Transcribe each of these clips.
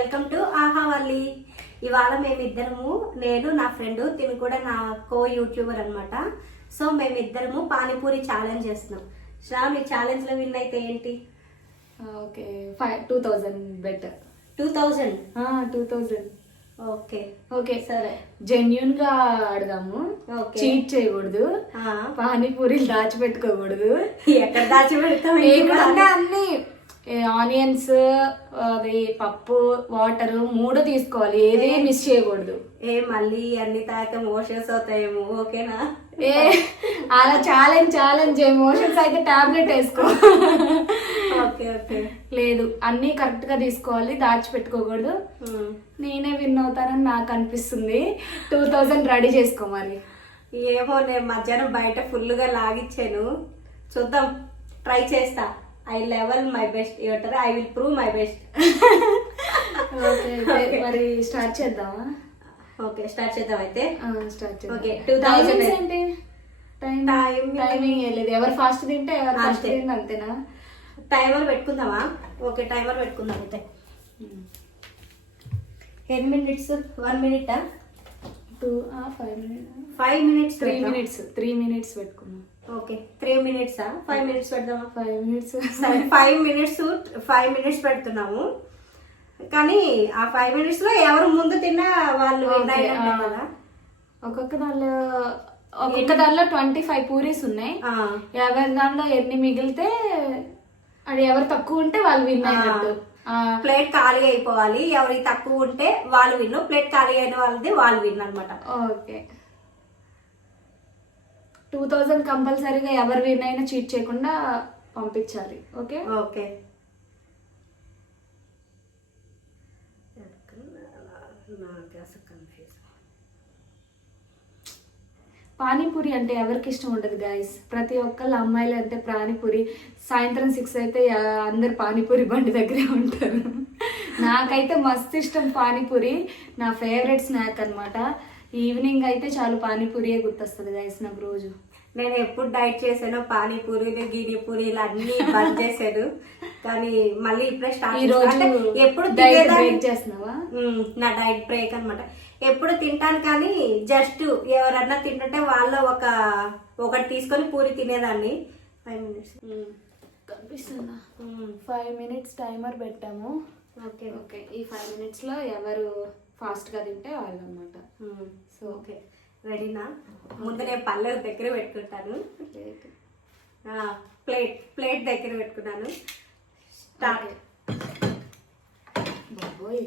Welcome to ఆహావల్లి. ఇవాళ మేమిద్దరము, నేను నా ఫ్రెండ్, తిను కూడా నా యూట్యూబర్ అనమాట. సో మేమిద్దరము పానీపూరి ఛాలెంజ్ చేస్తున్నాం. శ్రామ్, ఈ ఛాలెంజ్ లో విన్ అయితే ఏంటి? Okay 2000 better. 2000 ఓకే ఓకే సరే, జెన్యున్ గా ఆడదాము. చీట్ చేయకూడదు, పానీపూరీలు దాచిపెట్టుకోకూడదు. ఎక్కడ దాచిపెడతాం? అన్ని ఆనియన్స్, అది పప్పు, వాటర్ 3 తీసుకోవాలి, ఏది మిస్ చేయకూడదు. మళ్ళీ అన్ని తాగితే మోషన్స్ అవుతాయేమో. ఓకేనా? అలా ఛాలెంజ్ మోషన్స్ అయితే టాబ్లెట్ వేసుకో. ఓకే ఓకే, లేదు, అన్ని కరెక్ట్ గా తీసుకోవాలి, దాచిపెట్టుకోకూడదు. నేనే విన్ అవుతానని నాకు అనిపిస్తుంది. 2000 రెడీ చేసుకో మరి. ఏమో, నేను మధ్యాహ్నం బయట ఫుల్ గా లాగిచ్చాను. చూద్దాం, ట్రై చేస్తా. I level my best. ఏమంటారు, I will prove my best. మరి స్టార్ట్ చేద్దామా? ఓకే, స్టార్ట్ చేద్దాం అయితే. స్టార్ట్ చేద్దాం. ఓకే, 2000 ఏంటి? టైమింగ్ లేదు, ఎవరు ఫాస్ట్ తింటే ఎవరు ఫాస్ట్ తింటే అంతేనా? టైమర్ పెట్టుకుందామా? ఓకే, టైమర్ పెట్టుకుందాం అయితే. 10 minutes, 1 minute, 5 minutes, 5 minutes, 3 minutes పెట్టుకున్నాం. ఓకే, 3 minutes, 5 minutes పెడదామా? 5 minutes. 5 minutes పెడుతున్నాము. కానీ ఆ 5 minutes లో ఎవరు ముందు తిన్నా వాళ్ళు విన్ అయినట్టే కదా. ఒక్కొక్క దానిలో 25 పూరీస్ ఉన్నాయి. ఎవరి దానిలో ఎన్ని మిగిలితే అది ఎవరు తక్కువ ఉంటే వాళ్ళు విన్ అయినట్టు. ప్లేట్ ఖాళీ అయిపోవాలి. ఎవరి తక్కువ ఉంటే వాళ్ళు విన్, ప్లేట్ ఖాళీ అయిన వాళ్ళది వాళ్ళు విన్ అనమాట. ఓకే, 2000 కంపల్సరీగా ఎవరు విన్ అయినా చీట్ చేయకుండా పంపించాలి. ఓకే ఓకే, పానీపూరి అంటే ఎవరికి ఇష్టం ఉండదు గైస్. ప్రతి ఒక్కళ్ళ అమ్మాయిలు అంటే పానీపూరి. సాయంత్రం 6 అయితే అందరు పానీపూరి బండి దగ్గరే ఉంటారు. నాకైతే మస్తు ఇష్టం పానీపూరి, నా ఫేవరెట్ స్నాక్ అనమాట. ఈవినింగ్ అయితే చాలు పానీపూరియే గుర్తొస్తుంది గైస్ నాకు రోజు. నేను ఎప్పుడు డైట్ చేశానో పానీపూరీలు, గిన్నెపూరీలు అన్ని బంద్ చేశాను. కానీ మళ్ళీ ఇప్పుడే స్టార్ట్. ఎప్పుడు బ్రేక్ చేస్తున్నావా? నా డైట్ బ్రేక్ అనమాట. ఎప్పుడు తింటాను కానీ జస్ట్ ఎవరన్నా తింటుంటే వాళ్ళ ఒకటి తీసుకొని పూరి తినేదాన్ని. 5 minutes కనిపిస్తుందా? 5 minutes టైమర్ పెట్టాము. ఓకే ఓకే, ఈ 5 minutes లో ఎవరు ఫాస్ట్ గా తింటే వాళ్ళు అనమాట. సో ఓకే, రెడీనా? ముందు నేను పళ్ళ దగ్గర పెట్టుకుంటాను. ప్లేట్ దగ్గర పెట్టుకున్నాను. స్టార్ట్. బాబోయ్,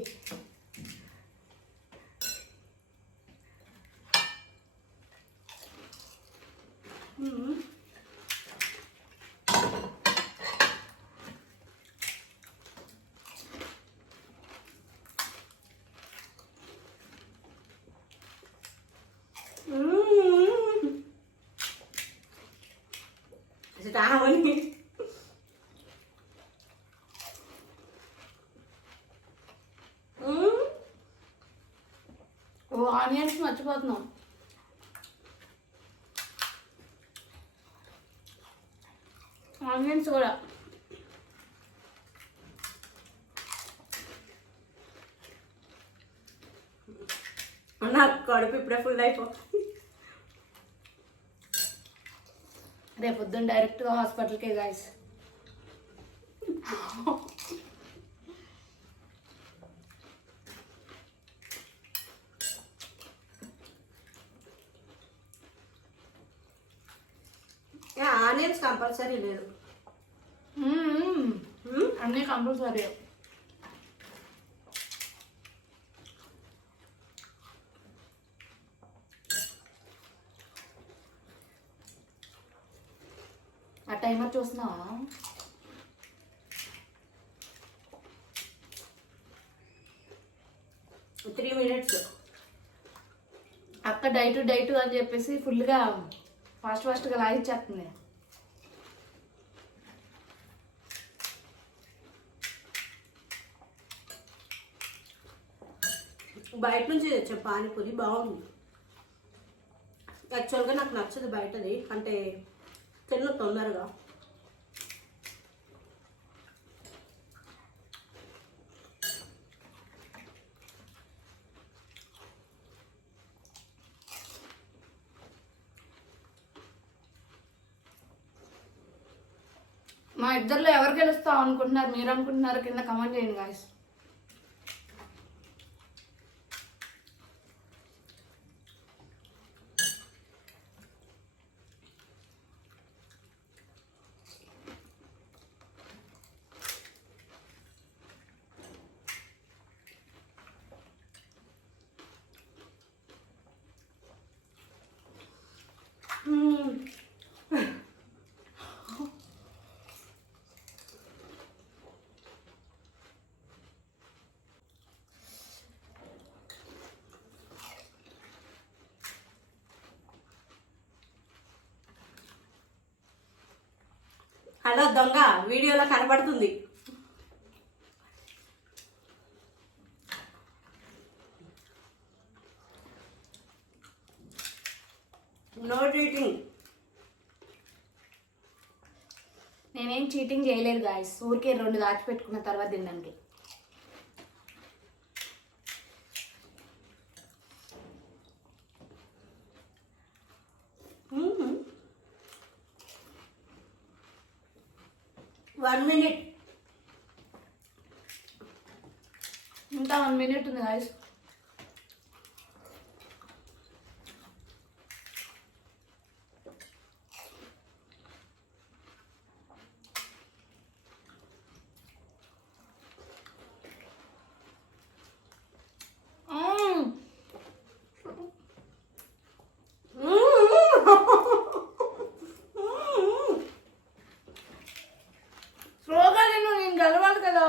ఆనియన్స్ మర్చిపోతున్నాం. ఆనియన్స్ కూడా నాకు కడుపు ఇప్పుడే ఫుల్ అయిపోతుంది. రేపు పొద్దున్న డైరెక్ట్గా హాస్పిటల్కే గాయస్. ఆనియన్స్ కంపల్సరీ లేదు, అన్నీ కంపల్సరీ. ఆ టైమర్ చూస్తున్నావా? Three minutes. అక్క డైట్ అని చెప్పేసి ఫుల్గా ఫాస్ట్గా లాగిచ్చేస్తుంది. బయట నుంచి తెచ్చే పానీపూరి బాగుంది. యాక్చువల్గా నాకు నచ్చదు బయటది, అంటే తిన్న తొందరగా. ఇద్దరిలో ఎవరు గెలుస్తావు అనుకుంటున్నారు, మీరు అనుకుంటున్నారు కింద కమెంట్ చేయండి గాయస్. హలో దొంగ, వీడియోలో కనబడుతుంది. No cheating. నేనేం చీటింగ్ చేయలేదు గాయస్, ఊరికే 2 దాచిపెట్టుకున్న తర్వాత తినడానికి. వన్ మినిట్, ఇంకా 1 minute ఉంది గాయస్. స్లోగా నేను గెలవాలి కదా.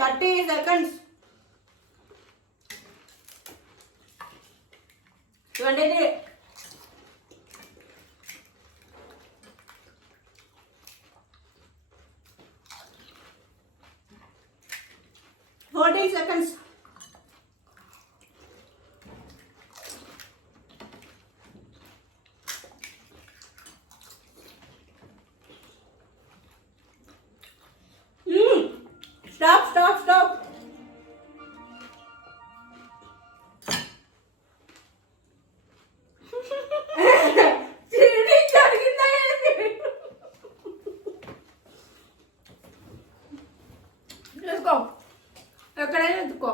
30 seconds. 23. Seconds. Stop. తీసుకో, ఎక్కడైనా ఎత్తుకో.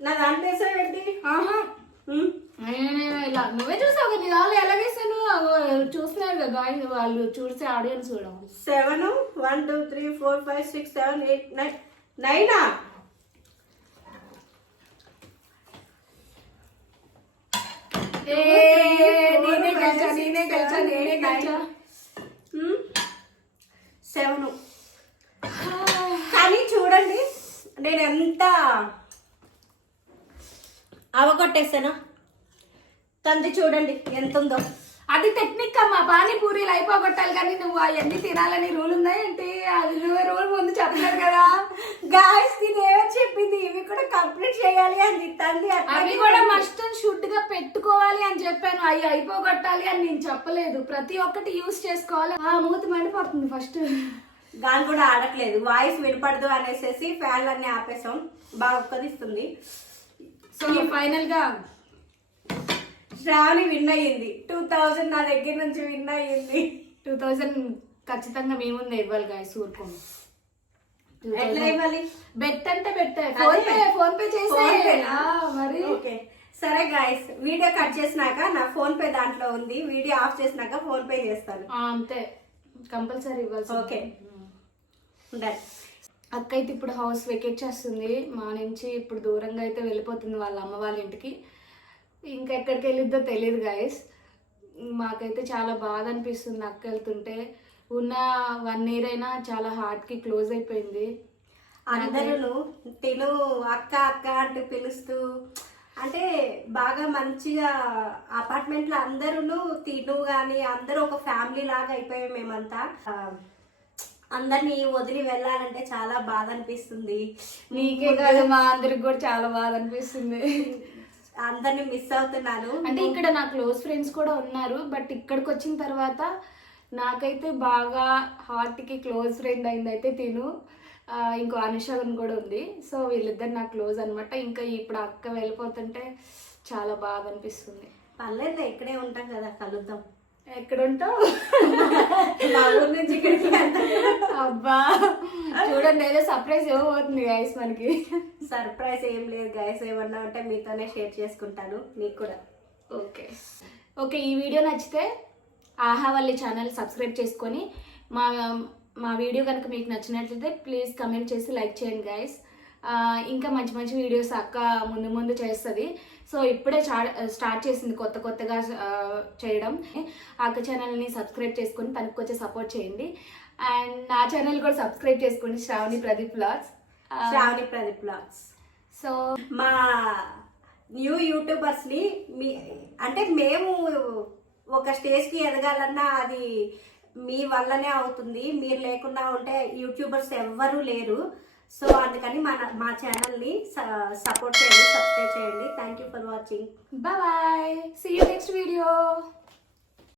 నా దాంట్లో వేసా పెట్టి. ఇలా నువ్వే చూసావు కదా, వాళ్ళు ఎలా వేసాను చూస్తున్నారు కదా గాయస్, వాళ్ళు చూసే ఆడియన్స్ కూడా. 7 1 2 3 4 5 6 7 8 9 9. నేనే గెలిచా. 7. కానీ చూడండి నేను ఎంత అవగొట్టేసాను. తండ్రి చూడండి ఎంత ఉందో. అది టెక్నిక్ అమ్మా, పానీపూరీలు అయిపోగొట్టాలి కానీ నువ్వు అవన్నీ తినాలని రూల్ ఉన్నాయంటే అది నువ్వే రూల్ ముందు చెప్పలేదు కదా గాయస్. నేను ఏమో చెప్పింది ఇవి కూడా కంప్లీట్ చేయాలి అని తండ్రి. అవి కూడా మస్ట్ అండ్ షుడ్ గా పెట్టుకోవాలి అని చెప్పాను, అవి అయిపోగొట్టాలి అని నేను చెప్పలేదు. ప్రతి ఒక్కటి యూజ్ చేసుకోవాలి. మూతి మండిపోతుంది ఫస్ట్. గాలి కూడా ఆడట్లేదు, వాయిస్ వినపడదు అనేసి ఫ్యాన్లన్నీ ఆపేసాం. బాగా ఒక్కదిస్తుంది. సో ఫైనల్ గా శ్రావణి విన్ అయ్యింది. 2000 నా దగ్గర నుంచి విన్ అయ్యింది. 2000 ఖచ్చితంగా మీ ముందు ఇవ్వాలి గాయస్, ఊరుకోండి. ఎట్లా ఇవ్వాలి? బెట్ అంటే బెట్, ఫోన్ పే చేసే మరి. ఓకే సరే గాయస్, వీడియో కట్ చేసినాక నా ఫోన్ పే దాంట్లో ఉంది, వీడియో ఆఫ్ చేసినాక ఫోన్ పే చేస్తాను. అంతే, కంపల్సరీ ఇవ్వాలి. ఓకే అక్క అయితే ఇప్పుడు హౌస్ వెకేట్ చేస్తుంది మా నుంచి. ఇప్పుడు దూరంగా అయితే వెళ్ళిపోతుంది వాళ్ళ అమ్మ వాళ్ళ ఇంటికి. ఇంకా ఎక్కడికి వెళ్ళిద్దో తెలియదు గాయస్. మాకైతే చాలా బాధ అనిపిస్తుంది అక్క వెళ్తుంటే. ఉన్న 1 year అయినా చాలా హార్ట్కి క్లోజ్ అయిపోయింది. అందరూ తిను అక్క అక్క అంటూ పిలుస్తూ, అంటే బాగా మంచిగా అపార్ట్మెంట్లో అందరూ తిను కానీ అందరూ ఒక ఫ్యామిలీ లాగా అయిపోయాం మేమంతా. అందరినీ వదిలి వెళ్ళాలంటే చాలా బాధ అనిపిస్తుంది. నీకే కాదు మా అందరికి కూడా చాలా బాధ అనిపిస్తుంది. అందరిని మిస్ అవుతున్నాను. అంటే ఇక్కడ నా క్లోజ్ ఫ్రెండ్స్ కూడా ఉన్నారు, బట్ ఇక్కడికి వచ్చిన తర్వాత నాకైతే బాగా హార్ట్కి క్లోజ్ ఫ్రెండ్ అయింది అయితే తిను. ఇంకో అనుషగన్ కూడా ఉంది. సో వీళ్ళిద్దరు నాకు క్లోజ్ అనమాట. ఇంకా ఇప్పుడు అక్క వెళ్ళిపోతుంటే చాలా బాధ అనిపిస్తుంది. పర్లేదు, ఇక్కడే ఉంటాం కదా, కలుద్దాం. ఎక్కడ ఉంటావు? మా ఊరు నుంచి ఇక్కడికి అబ్బా చూడండి, ఏదో సర్ప్రైజ్ ఇవ్వబోతుంది గైస్ మనకి. సర్ప్రైజ్ ఏం లేదు గైస్, ఏమన్నా అంటే మీతోనే షేర్ చేసుకుంటాను, నీకు కూడా. ఓకే ఓకే, ఈ వీడియో నచ్చితే ఆహావల్లి ఛానల్ సబ్స్క్రైబ్ చేసుకొని మా మా వీడియో కనుక మీకు నచ్చినట్లయితే ప్లీజ్ కమెంట్ చేసి లైక్ చేయండి గైస్. ఇంకా మంచి మంచి వీడియోస్ అక్క ముందు ముందు చేస్తుంది. సో ఇప్పుడే స్టార్ట్ చేసింది కొత్తగా చేయడం. అక్క ఛానల్ని సబ్స్క్రైబ్ చేసుకొని తనకు వచ్చే సపోర్ట్ చేయండి. అండ్ నా ఛానల్ కూడా సబ్స్క్రైబ్ చేసుకోండి, Shravani Pradeep vlogs. Shravani Pradeep vlogs. So మా న్యూ యూట్యూబర్స్ని అంటే మేము ఒక స్టేజ్కి ఎదగాలన్నా అది మీ వల్లనే అవుతుంది. మీరు లేకుండా ఉంటే యూట్యూబర్స్ ఎవ్వరూ లేరు. సో అందుకని మా ఛానల్ని సపోర్ట్ చేయండి, సబ్స్క్రైబ్ చేయండి. Thank you for watching. Bye, see you next video.